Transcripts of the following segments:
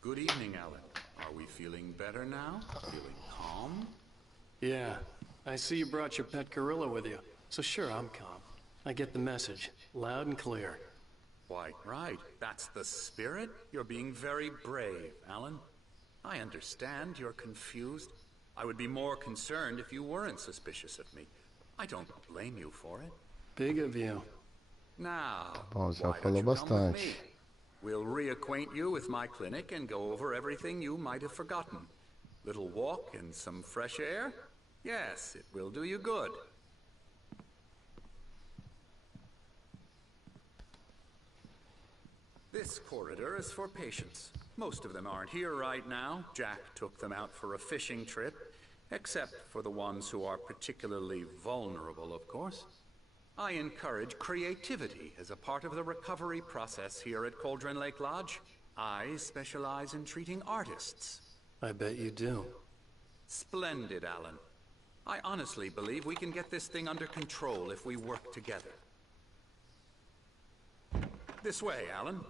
Good evening, Alan. Are we feeling better now? Feeling calm? Yeah. I see you brought your pet gorilla with you. So sure, I'm calm. I get the message. Loud and clear. Quite right. That's the spirit. You're being very brave, Alan. I understand you're confused. I would be more concerned if you weren't suspicious of me. I don't blame you for it. Big of you. Now, Bom, já why don't falou you come with bastante. me? We'll reacquaint you with my clinic and go over everything you might have forgotten. Little walk and some fresh air? Yes, it will do you good. This corridor is for patients. Most of them aren't here right now. Jack took them out for a fishing trip, except for the ones who are particularly vulnerable, of course. I encourage creativity as a part of the recovery process here at Cauldron Lake Lodge. I specialize in treating artists. I bet you do. Splendid, Alan. I honestly believe we can get this thing under control if we work together. This way, Alan.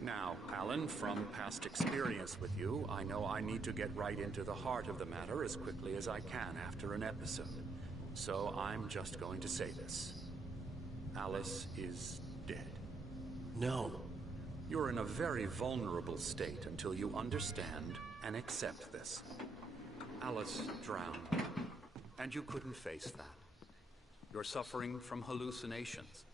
Now, Alan, from past experience with you, I know I need to get right into the heart of the matter as quickly as I can after an episode. So I'm just going to say this. Alice is dead. No. You're in a very vulnerable state until you understand and accept this. Alice drowned, and you couldn't face that. You're suffering from hallucinations,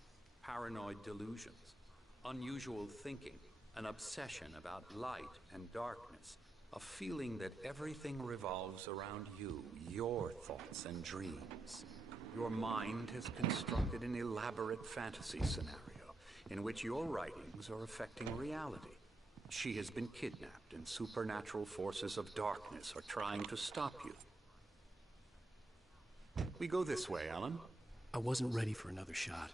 paranoid delusions, unusual thinking, an obsession about light and darkness, a feeling that everything revolves around you, your thoughts and dreams. Your mind has constructed an elaborate fantasy scenario in which your writings are affecting reality. She has been kidnapped and supernatural forces of darkness are trying to stop you. We go this way, Alan. I wasn't ready for another shot,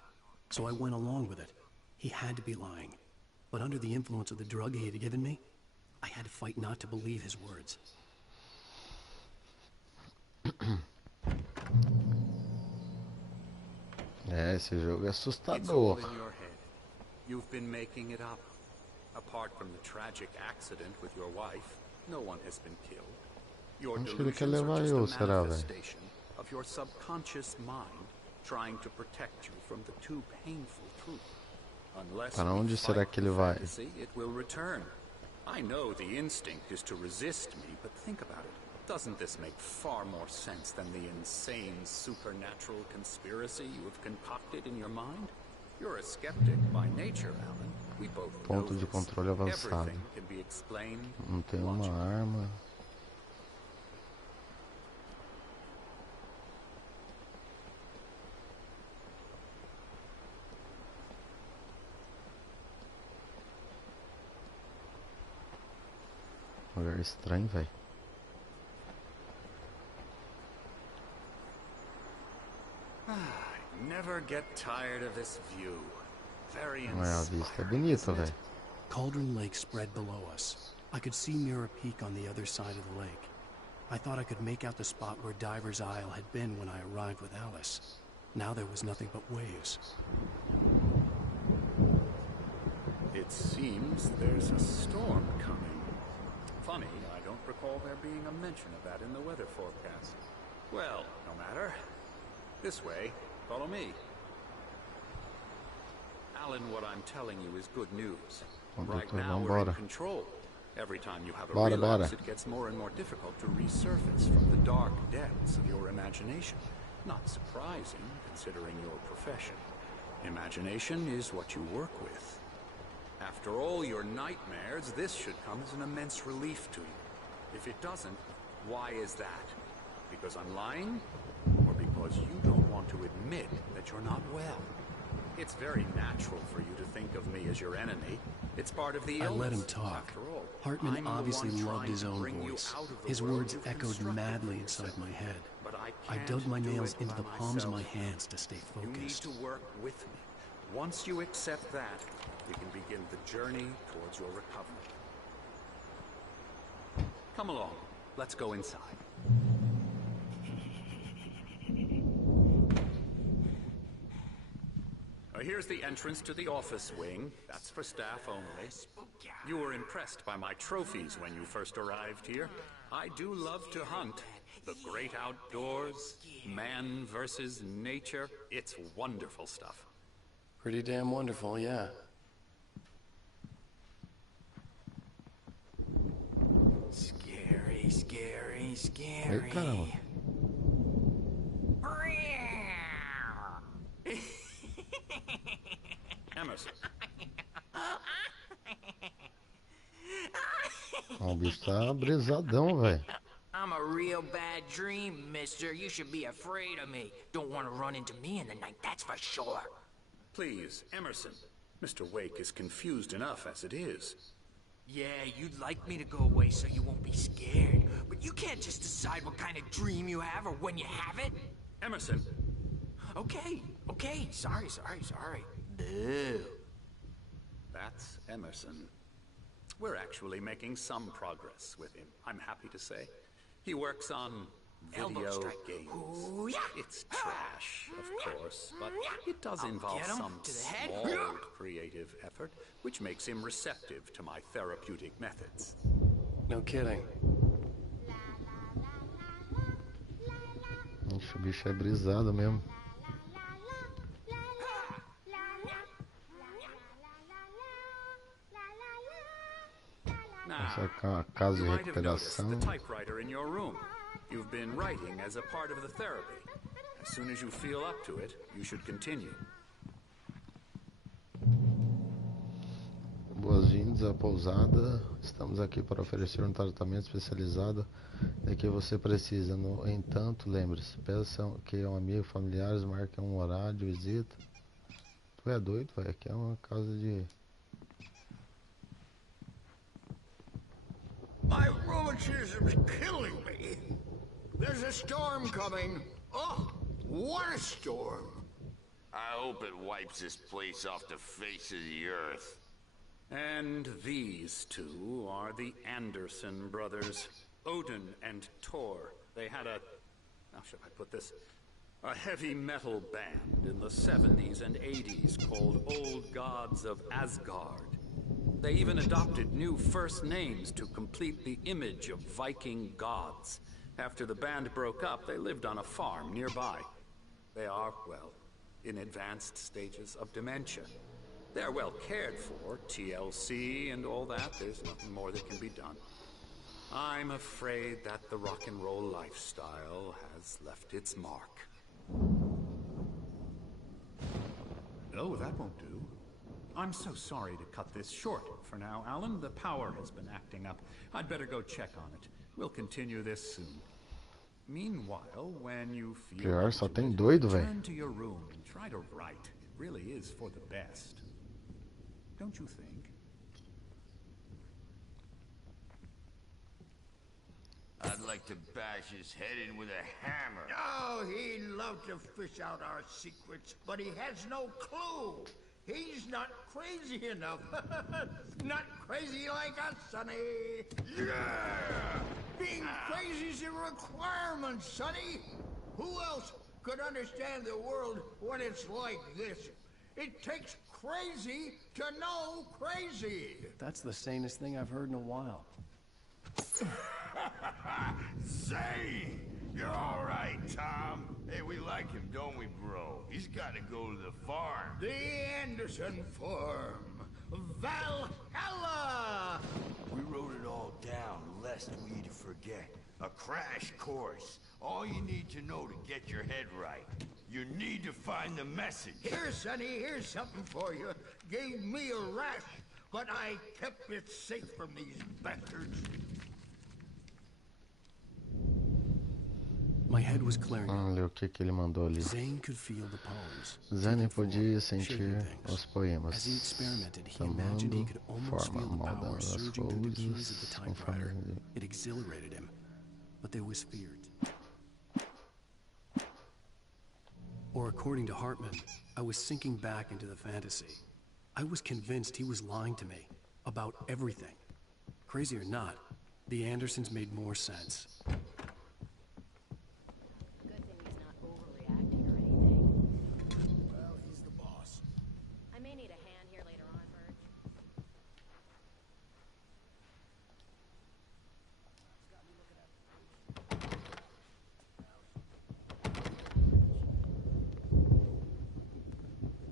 so I went along with it. He had to be lying. But under the influence of the drug he had given me, I had to fight not to believe his words. Esse jogo é It's all assustador. in your head. You've been making it up. Apart from the tragic accident with your wife, no one has been killed. Your Onde que ele quer delusions are levar just eu, a será, velho? manifestation of your subconscious mind trying to protect you from the too painful truth. Unless Para we onde será fight que the ele vai? fantasy, it will return. I know the instinct is to resist me, but think about it. Doesn't this make far more sense than the insane supernatural conspiracy you have concocted in your mind? You're a skeptic by nature, Alan. We both know Ponto de this. controle avançado. Everything can be explained Não tem uma logically. arma. Lugar estranho, velho. I never get tired of this view. Very Mas a vista é inspiring, bonita, isn't it? velho. Cauldron Lake spread below us. I could see Mirror Peak on the other side of the lake. I thought I could make out the spot where Diver's Isle had been when I arrived with Alice. Now there was nothing but waves. It seems there's a storm coming. Funny, I don't recall there being a mention of that in the weather forecast. Well, no matter. This way. Follow me. Alan, what I'm telling you is good news. Right Doutor, now we're in vambora. control. Every time you have a Bora, relapse, bora. it gets more and more difficult to resurface from the dark depths of your imagination. Not surprising, considering your profession. Imagination is what you work with. After all your nightmares, this should come as an immense relief to you. If it doesn't, why is that? Because I'm lying? Or because you don't want to admit that you're not well? It's very natural for you to think of me as your enemy. It's part of the I illness. let him talk. After all, Hartman I'm the obviously one loved trying his to own bring you voice. out of the His world words you've echoed constructed madly for inside yourself. my head. But I can't dug my do nails it into by the palms of my myself. hands to stay You need focused. to work with me. Once you accept that, we can begin the journey towards your recovery. Come along. Let's go inside. Here's the entrance to the office wing. That's for staff only. You were impressed by my trophies when you first arrived here. I do love to hunt. The great outdoors, man versus nature. It's wonderful stuff. Pretty damn wonderful, yeah. Scary, scary, Ei, scary. caramba. Emerson. O bicho tá brisadão, velho. I'm a real bad dream, mister. You should be afraid of me. Don't want to run into me in the night, that's for sure. Please, Emerson. Mr. Wake is confused enough as it is. Yeah, you'd like me to go away so you won't be scared. But you can't just decide what kind of dream you have or when you have it. Emerson. Okay. Sorry. Boo. That's Emerson. We're actually making some progress with him, I'm happy to say. He works on Elbow video strike. games. Ooh, yeah. It's trash, of course, but it does involve get him some to the head. small creative effort, which makes him receptive to my therapeutic methods. No kidding. Ixi, o bicho é brisado mesmo. Essa é uma casa You de might have noticed the recuperação. typewriter in your room. You've been writing as a part of the therapy. As soon as you feel up to it, you should continue. Boas-vindas à pousada. Estamos aqui para oferecer um tratamento especializado de que você precisa. No entanto, lembre-se, peçam que um amigo, familiares marquem um horário de visita. Tu é doido, velho? Aqui é uma casa de... My rheumatism's killing me. There's a storm coming. Oh, what a storm. I hope it wipes this place off the face of the earth. And these two are the Anderson brothers, Odin and Thor. They had how should I put this? A heavy metal band in the 70s and 80s called Old Gods of Asgard. They even adopted new first names to complete the image of Viking gods. After the band broke up, they lived on a farm nearby. They are, well, in advanced stages of dementia. They're well cared for, TLC and all that. There's nothing more that can be done. I'm afraid that the rock and roll lifestyle has left its mark. Oh, that won't do. I'm so sorry to cut this short for now, Alan. The power has been acting up. I'd better go check on it. We'll continue this soon. Meanwhile, when you feel Pior, só up to tem it, doido, velho. turn to your room and try to write. It really is for the best. Don't you think? I'd like to bash his head in with a hammer. Oh, he'd love to fish out our secrets, but he has no clue. He's not crazy enough. Not crazy like us, Sonny. Yeah! Being crazy's a requirement, Sonny. Who else could understand the world when it's like this? It takes crazy to know crazy. That's the sanest thing I've heard in a while. Say, you're all right, Tom. Hey, we like him, don't we, bro? He's got to go to the farm. The Anderson Farm. Valhalla! We wrote it all down, lest we forget. A crash course. All you need to know to get your head right. You need to find the message. Here, Sonny, here's something for you. Gave me a rash, but I kept it safe from these bastards. My head was clearing. Olha o que ele mandou ali. Zane could feel the poems. Zane taking form, podia shaping sentir things. os poemas, As he experimented, he imagined he tomando could almost forma, feel the power moldando as surging through the keys of the coisas typewriter. conforme ele... It exhilarated him, but there was fear. Or according to Hartman, I was sinking back into the fantasy. I was convinced he was lying to me about everything. Crazy or not, The Andersons made more sense. Good thing he's not overreacting or anything. Well, he's the boss. I may need a hand here later on, Bert.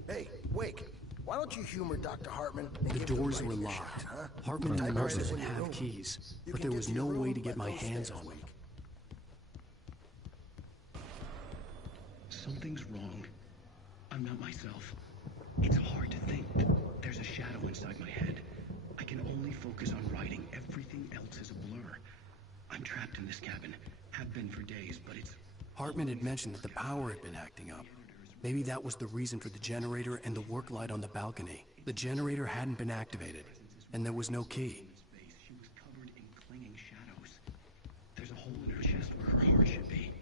Hey, Wake, why don't you humor Dr. Hartman and The give him doors a were bite of your locked. shot, huh? Hartman and the Typewriters nurses in your have room. keys, You but can there get was to no your room way to by get my those hands stairs, on them. Wake. Something's wrong. I'm not myself. It's hard to think. There's a shadow inside my head. I can only focus on writing. Everything else is a blur. I'm trapped in this cabin. Have been for days, but it's... Hartman had mentioned that the power had been acting up. Maybe that was the reason for the generator and the work light on the balcony. The generator hadn't been activated, and there was no key. She was covered in clinging shadows. There's a hole in her chest where her heart should be.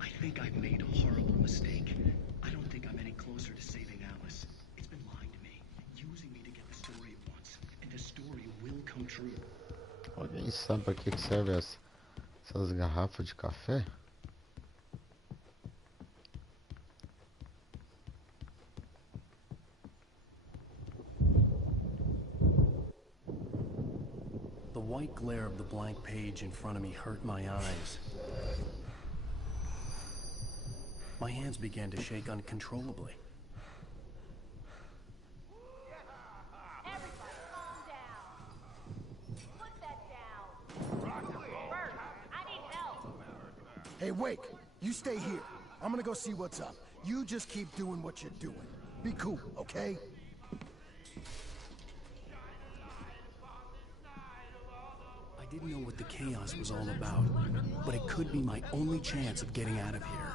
I think I've made a horrible mistake. I don't think I'm any closer to saving Alice. It's been lying to me, using me to get the story it wants, and the story will come true. Alguém sabe para que serve essas garrafas de café? The white glare of the blank page in front of me hurt my eyes. My hands began to shake uncontrollably. Everybody calm down. Put that down. Bert, I need help. Hey, Wake, you stay here. I'm gonna go see what's up. You just keep doing what you're doing. Be cool, okay? I didn't know what the chaos was all about, but it could be my only chance of getting out of here.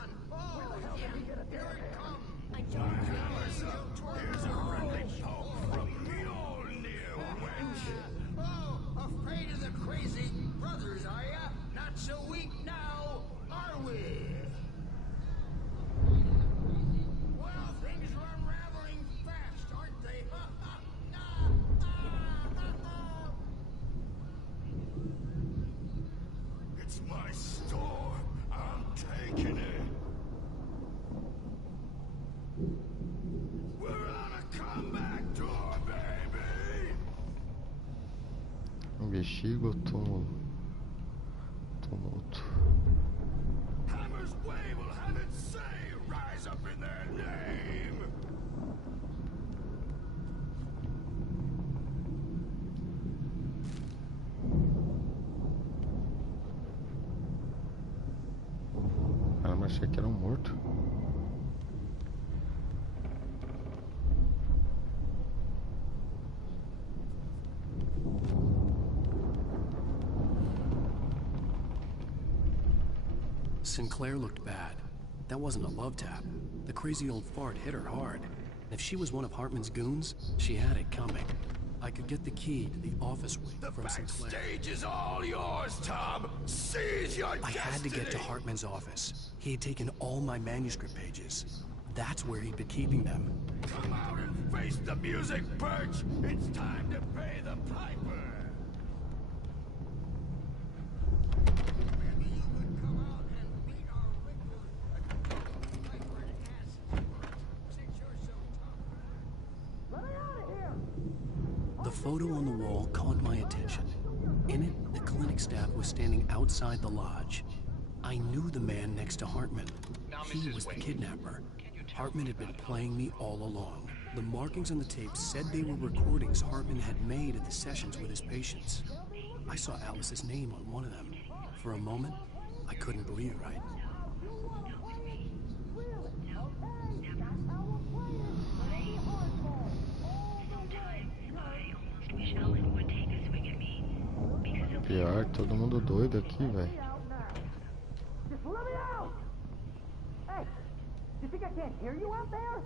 Oh, afraid of the crazy brothers, are ya? Not so weak now, are we? Well, things are unraveling fast, aren't they? It's my store. I'm taking it. We're on a comeback tour, baby. Bexigo, tumulto. Hammer's Way will have it say, rise up in their name. Caramba, achei que era um morto. Sinclair looked bad. That wasn't a love tap. The crazy old fart hit her hard. And if she was one of Hartman's goons, she had it coming. I could get the key to the office wing The from Sinclair. backstage is all yours, Tom. Seize your I had to get to destiny. Hartman's office. He had taken all my manuscript pages. That's where he'd been keeping them. Come out and face the music, Birch. It's time to pay the piper. Maybe you could come out and beat our record since you're so tough. Let me out of here! The photo on the wall caught my attention. In it, the clinic staff was standing outside the lodge. I knew the man next to Hartman. He was the kidnapper. Hartman had been playing me all along. The markings on the tape said they were recordings Hartman had made at the sessions with his patients. I saw Alice's name on one of them. For a moment, I couldn't believe it right. Pior, todo mundo doido aqui, velho. Just let me out! Hey, you think I can't hear you out there?